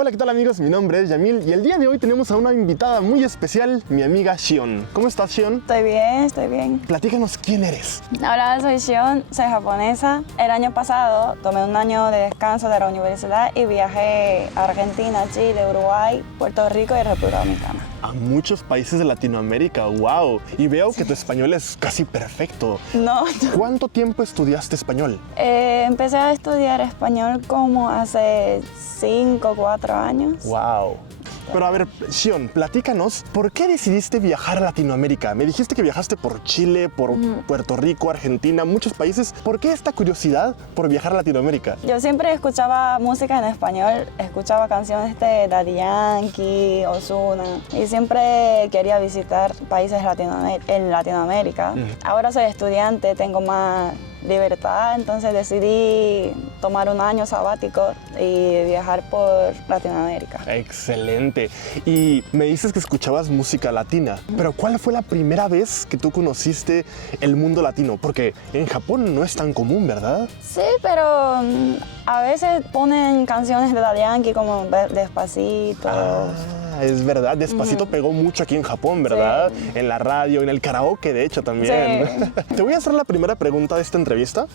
Hola, ¿qué tal amigos? Mi nombre es Yamil y el día de hoy tenemos a una invitada muy especial, mi amiga Shion. ¿Cómo estás, Shion? Estoy bien, estoy bien. Platícanos quién eres. Hola, soy Shion, soy japonesa. El año pasado tomé un año de descanso de la universidad y viajé a Argentina, Chile, Uruguay, Puerto Rico y República Dominicana. A muchos países de Latinoamérica, wow. Y veo que tu español es casi perfecto. No, ¿Cuánto tiempo estudiaste español? empecé a estudiar español como hace 5 o 4 años. Wow. Pero a ver, Shion, platícanos, ¿por qué decidiste viajar a Latinoamérica? Me dijiste que viajaste por Chile, por Puerto Rico, Argentina, muchos países. ¿Por qué esta curiosidad por viajar a Latinoamérica? Yo siempre escuchaba música en español, escuchaba canciones de Daddy Yankee, Ozuna, y siempre quería visitar países en Latinoamérica. Ahora soy estudiante, tengo más libertad, entonces decidí tomar un año sabático y viajar por Latinoamérica. Excelente. Y me dices que escuchabas música latina, pero ¿cuál fue la primera vez que tú conociste el mundo latino? Porque en Japón no es tan común, ¿verdad? Sí, pero a veces ponen canciones de Daddy Yankee como Despacito. Es verdad, Despacito pegó mucho aquí en Japón, ¿verdad? Sí. En la radio, en el karaoke, de hecho, también. Sí. Te voy a hacer la primera pregunta de esta entrevista.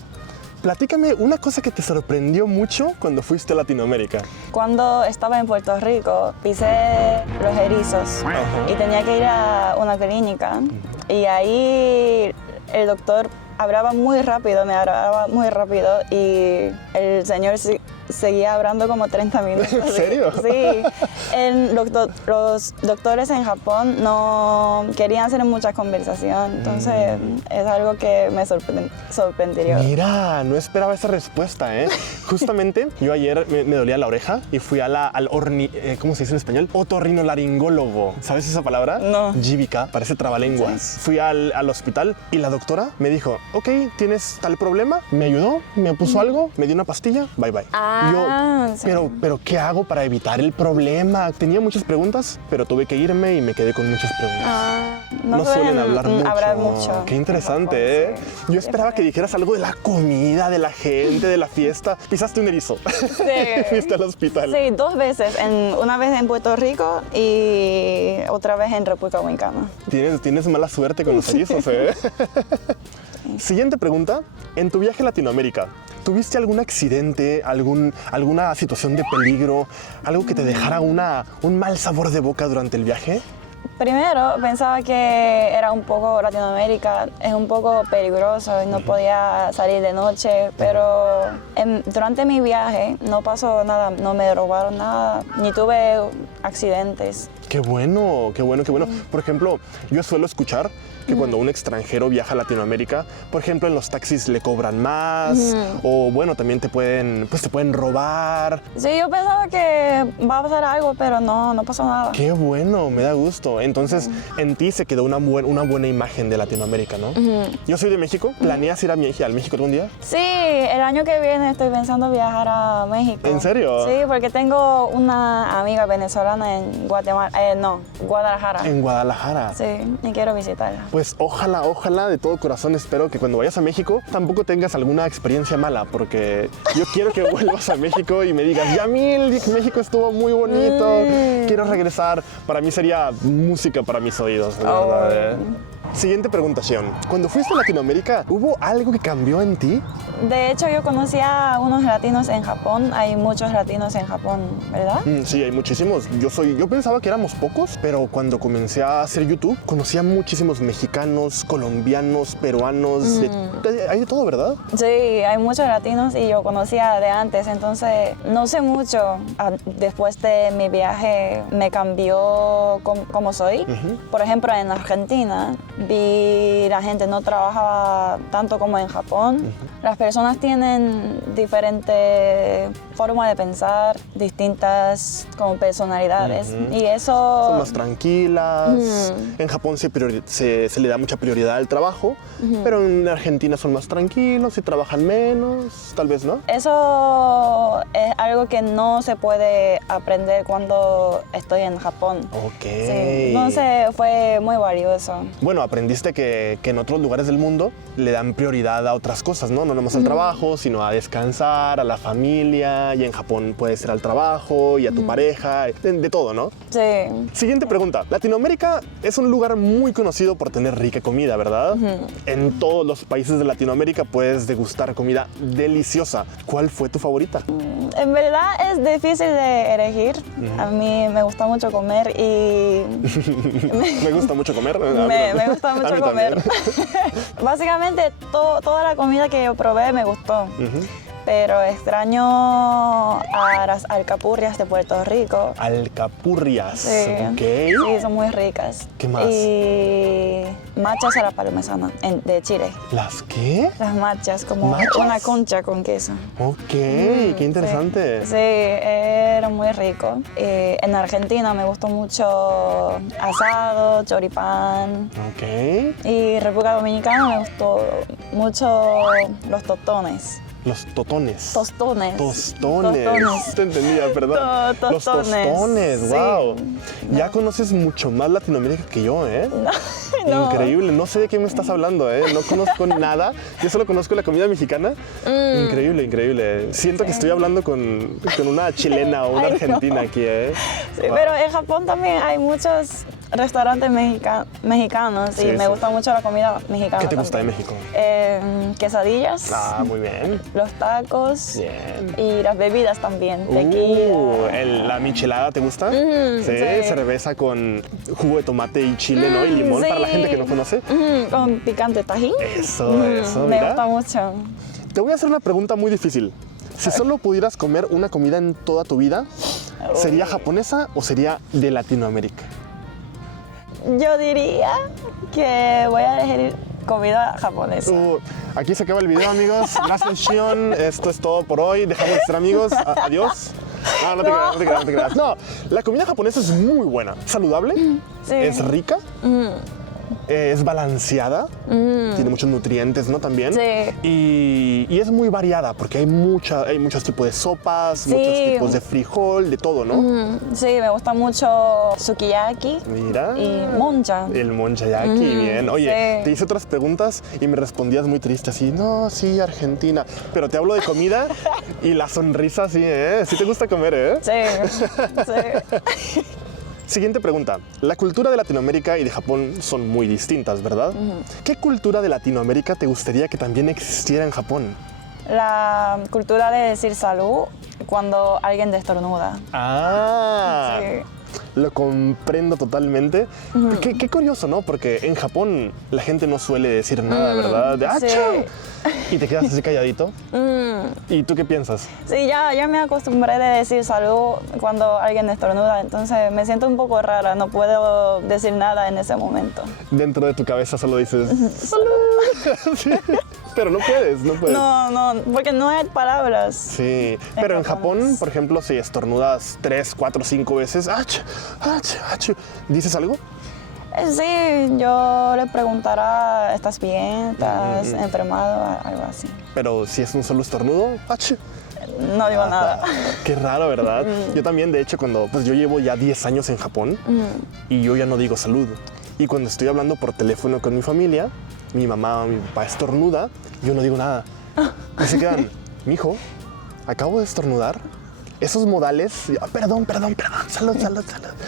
Platícame una cosa que te sorprendió mucho cuando fuiste a Latinoamérica. Cuando estaba en Puerto Rico, pisé los erizos y tenía que ir a una clínica. Y ahí el doctor hablaba muy rápido, me hablaba muy rápido y el señor seguía hablando como 30 minutos. ¿En serio? Sí. Los doctores en Japón no querían hacer mucha conversación, entonces es algo que me sorprendió. Mira, no esperaba esa respuesta, ¿eh? Justamente, yo ayer me dolía la oreja y fui ¿cómo se dice en español? Otorrinolaringólogo. ¿Sabes esa palabra? No. Jívica, parece trabalenguas. Sí. Fui al hospital y la doctora me dijo, ok, tienes tal problema, me ayudó, me puso algo, me dio una pastilla, bye bye. Sí. Pero ¿qué hago para evitar el problema? Tenía muchas preguntas, pero tuve que irme y me quedé con muchas preguntas. No suelen hablar mucho. Qué interesante, ¿eh? Sí. Yo esperaba que dijeras algo de la comida, de la gente, de la fiesta. Pisaste un erizo. Sí. Fuiste al hospital. Sí, 2 veces. Una vez en Puerto Rico y otra vez en República Dominicana. Tienes mala suerte con los erizos, ¿eh? Siguiente pregunta. En tu viaje a Latinoamérica, ¿tuviste algún accidente, alguna situación de peligro, algo que te dejara un mal sabor de boca durante el viaje? Primero pensaba que era un poco Latinoamérica, es un poco peligroso y no podía salir de noche, pero durante mi viaje no pasó nada, no me robaron nada, ni tuve accidentes. Qué bueno, qué bueno, qué bueno. Por ejemplo, yo suelo escuchar que cuando un extranjero viaja a Latinoamérica, por ejemplo, en los taxis le cobran más, o bueno, también te pueden robar. Sí, yo pensaba que va a pasar algo, pero no pasó nada. Qué bueno, me da gusto. Entonces, en ti se quedó una buena imagen de Latinoamérica, ¿no? Yo soy de México. ¿Planeas ir al México algún día? Sí, el año que viene estoy pensando viajar a México. ¿En serio? Sí, porque tengo una amiga venezolana en Guadalajara. En Guadalajara. Sí, y quiero visitarla. Pues ojalá, de todo corazón espero que cuando vayas a México tampoco tengas alguna experiencia mala, porque yo quiero que vuelvas a México y me digas, Yamil, México estuvo muy bonito, quiero regresar. Para mí sería música para mis oídos, de verdad, ¿eh? Siguiente pregunta, Shion. Cuando fuiste a Latinoamérica, ¿hubo algo que cambió en ti? De hecho, yo conocí a unos latinos en Japón. Hay muchos latinos en Japón, ¿verdad? Sí, hay muchísimos. Yo pensaba que éramos pocos, pero cuando comencé a hacer YouTube, conocí a muchísimos mexicanos, colombianos, peruanos. Hay de todo, ¿verdad? Sí, hay muchos latinos y yo conocía de antes, entonces no sé mucho. Después de mi viaje me cambió como soy. Por ejemplo, en Argentina vi la gente no trabajaba tanto como en Japón. Las personas tienen diferentes formas de pensar, distintas como personalidades. Y eso... Son más tranquilas. En Japón se le da mucha prioridad al trabajo, pero en Argentina son más tranquilos y trabajan menos, tal vez, ¿no? Eso es algo que no se puede aprender cuando estoy en Japón. Ok. Sí, entonces fue muy valioso. Bueno, aprendiste que en otros lugares del mundo le dan prioridad a otras cosas, ¿no? no nomás al trabajo, sino a descansar, a la familia, y en Japón puedes ir al trabajo y a tu pareja, de todo, ¿no? Sí. Siguiente pregunta. Latinoamérica es un lugar muy conocido por tener rica comida, ¿verdad? En todos los países de Latinoamérica puedes degustar comida deliciosa. ¿Cuál fue tu favorita? En verdad es difícil de elegir. A mí me gusta mucho comer y... Me gusta mucho comer. me gusta mucho comer. Básicamente toda la comida que yo probé me gustó. Pero extraño a las alcapurrias de Puerto Rico. Alcapurrias, Sí. ok. Sí, son muy ricas. ¿Qué más? Y machas a la parmesana de Chile. ¿Las qué? Las machas, como ¿Machas? una concha con queso. Ok, qué interesante. Sí, era muy rico. En Argentina me gustó mucho asado, choripán. Ok. Y República Dominicana me gustó mucho los tostones. Los totones. Tostones. Tostones. Te entendía, perdón. Los Tostones. tostones, Sí. wow. Ya conoces mucho más Latinoamérica que yo, ¿eh? No. Increíble, no sé de qué me estás hablando, ¿eh? No conozco nada. Yo solo conozco la comida mexicana. Increíble, increíble. Siento que estoy hablando con una chilena o una Ay, no. argentina aquí, ¿eh? Sí, Wow. pero en Japón también hay muchos restaurantes mexicanos Sí, y me sí. gusta mucho la comida mexicana. ¿Qué te gusta de también. México? Quesadillas, Ah, muy bien. los tacos Bien. y las bebidas también. Tequila. ¿La michelada te gusta? Sí. Cerveza con jugo de tomate y chile, ¿no? Y limón sí. para la gente que no conoce. Con picante tajín. Eso, Me mira. gusta mucho. Te voy a hacer una pregunta muy difícil. Si solo pudieras comer una comida en toda tu vida, ¿sería japonesa o sería de Latinoamérica? Yo diría que voy a elegir comida japonesa. Aquí se acaba el video, amigos. Gracias, Shion. Esto es todo por hoy. Dejamos de ser amigos. Adiós. No te creas, no te creas, no te creas. No, la comida japonesa es muy buena. Saludable, Sí. es rica, es balanceada, tiene muchos nutrientes, ¿no? También. Sí. Y es muy variada porque hay muchos tipos de sopas, Sí. muchos tipos de frijol, de todo, ¿no? Sí, me gusta mucho sukiyaki Mira. y moncha. El monchayaki, bien. Oye, sí. te hice otras preguntas y me respondías muy triste, así, no, sí, Argentina. Pero te hablo de comida y la sonrisa, sí, ¿eh? Sí te gusta comer, ¿eh? Sí, sí. Siguiente pregunta. La cultura de Latinoamérica y de Japón son muy distintas, ¿verdad? ¿Qué cultura de Latinoamérica te gustaría que también existiera en Japón? La cultura de decir salud cuando alguien destornuda. Ah, Sí. lo comprendo totalmente. Qué curioso, ¿no? Porque en Japón la gente no suele decir nada, ¿verdad? De, sí. ¡achú! Y te quedas así calladito. ¿Y tú qué piensas? Sí, ya me acostumbré de decir salud cuando alguien estornuda, entonces me siento un poco rara, no puedo decir nada en ese momento. Dentro de tu cabeza solo dices ¡salud! Sí, pero no puedes. No, porque no hay palabras. Sí, pero en Japón, japonés. por ejemplo, si estornudas 3, 4, 5 veces, ¡ach! ¡ach! ¡ach! ¿Dices algo? Sí, yo le preguntará, ¿estás bien? ¿Estás enfermado? Algo así. Pero si es un solo estornudo, ¡ach! No digo nada. Qué raro, ¿verdad? Yo también, de hecho, pues yo llevo ya 10 años en Japón y yo ya no digo salud. Y cuando estoy hablando por teléfono con mi familia, mi mamá o mi papá estornuda, yo no digo nada. Y se quedan, mijo, acabo de estornudar. Esos modales, perdón, salud.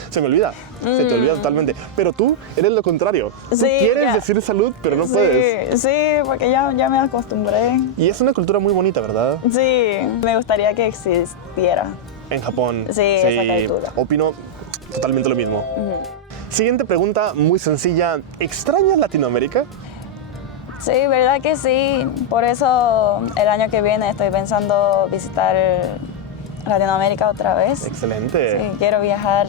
Se me olvida, se te olvida totalmente. Pero tú eres lo contrario. Tú Sí, quieres ya. decir salud, pero no puedes. Sí, porque ya me acostumbré. Y es una cultura muy bonita, ¿verdad? Sí, me gustaría que existiera. En Japón. Sí, esa cultura. Opino totalmente lo mismo. Siguiente pregunta, muy sencilla. ¿Extrañas Latinoamérica? Sí, verdad que sí. Por eso el año que viene estoy pensando visitar Latinoamérica otra vez. Excelente. Sí, quiero viajar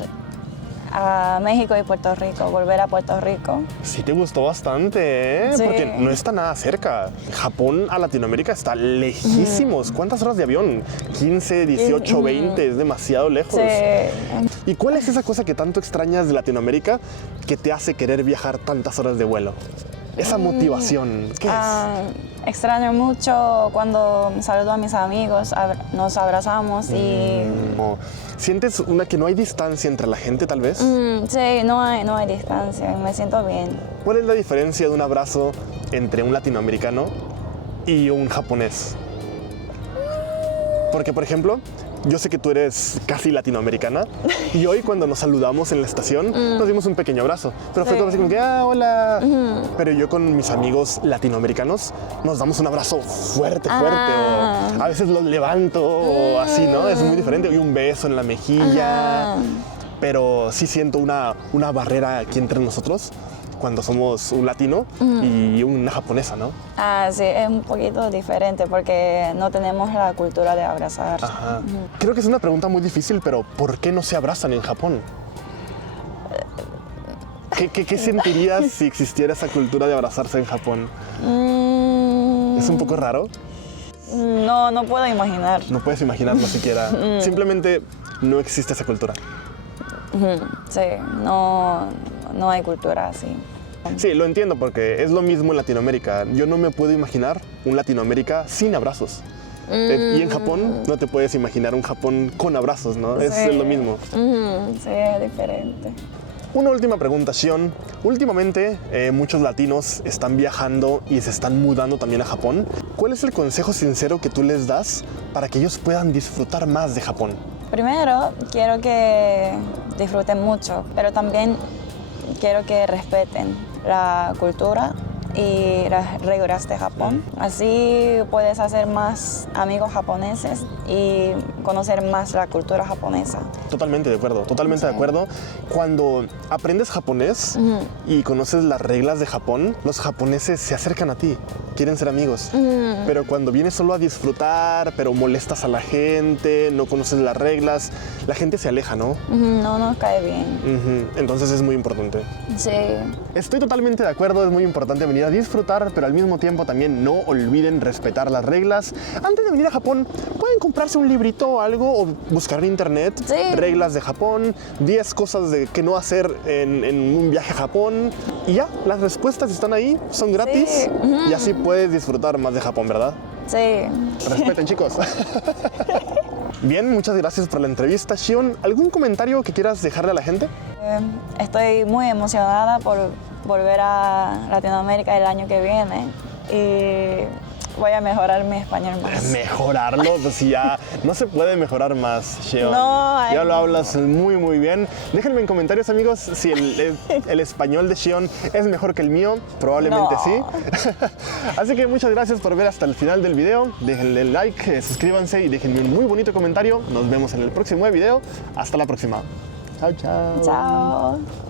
a México y Puerto Rico, volver a Puerto Rico. Sí te gustó bastante, ¿eh? Sí. Porque no está nada cerca. Japón a Latinoamérica está lejísimos. ¿Cuántas horas de avión? 15, 18, 20, es demasiado lejos. Sí. ¿Y cuál es esa cosa que tanto extrañas de Latinoamérica que te hace querer viajar tantas horas de vuelo? Esa motivación, ¿qué es? Extraño mucho cuando saludo a mis amigos, nos abrazamos y... ¿Sientes que no hay distancia entre la gente, tal vez? Sí, no hay distancia, me siento bien. ¿Cuál es la diferencia de un abrazo entre un latinoamericano y un japonés? Porque, por ejemplo, yo sé que tú eres casi latinoamericana y hoy cuando nos saludamos en la estación nos dimos un pequeño abrazo. Pero fue como así como que, hola. Pero yo con mis amigos latinoamericanos nos damos un abrazo fuerte, fuerte. O a veces los levanto o así, ¿no? Es muy diferente. Y un beso en la mejilla. Pero sí siento una barrera aquí entre nosotros cuando somos un latino y una japonesa, ¿no? Sí, es un poquito diferente porque no tenemos la cultura de abrazar. Ajá. Creo que es una pregunta muy difícil, pero ¿por qué no se abrazan en Japón? ¿Qué sentirías si existiera esa cultura de abrazarse en Japón? ¿Es un poco raro? No puedo imaginar. No puedes imaginarlo siquiera. Simplemente no existe esa cultura. Sí, no hay cultura así. Sí, lo entiendo porque es lo mismo en Latinoamérica. Yo no me puedo imaginar un Latinoamérica sin abrazos. Y en Japón no te puedes imaginar un Japón con abrazos, ¿no? Sí. Es lo mismo. Sí, es diferente. Una última pregunta, Shion. Últimamente muchos latinos están viajando y se están mudando también a Japón. ¿Cuál es el consejo sincero que tú les das para que ellos puedan disfrutar más de Japón? Primero, quiero que disfruten mucho, pero también quiero que respeten la cultura y las reglas de Japón. Así puedes hacer más amigos japoneses y conocer más la cultura japonesa. Totalmente de acuerdo, totalmente de acuerdo. Cuando aprendes japonés y conoces las reglas de Japón, los japoneses se acercan a ti, quieren ser amigos. Pero cuando vienes solo a disfrutar, pero molestas a la gente, no conoces las reglas, la gente se aleja, ¿no? No nos cae bien. Entonces es muy importante. Sí. Estoy totalmente de acuerdo, es muy importante venir a disfrutar, pero al mismo tiempo también no olviden respetar las reglas. Antes de venir a Japón, pueden comprarse un librito o algo o buscar en internet reglas de Japón, 10 cosas que no hacer en un viaje a Japón. Y ya, las respuestas están ahí, son gratis y así puedes disfrutar más de Japón, ¿verdad? Sí. Respeten, chicos. Bien, muchas gracias por la entrevista, Shion. ¿Algún comentario que quieras dejarle a la gente? Estoy muy emocionada por volver a Latinoamérica el año que viene y voy a mejorar mi español más. Mejorarlo, pues si ya no se puede mejorar más, Shion. No, ya lo hablas muy, muy bien. Déjenme en comentarios, amigos, si el español de Shion es mejor que el mío. Probablemente sí. Así que muchas gracias por ver hasta el final del video. Déjenle like, suscríbanse y déjenme un muy bonito comentario. Nos vemos en el próximo video. Hasta la próxima. Chao, chao. Chao.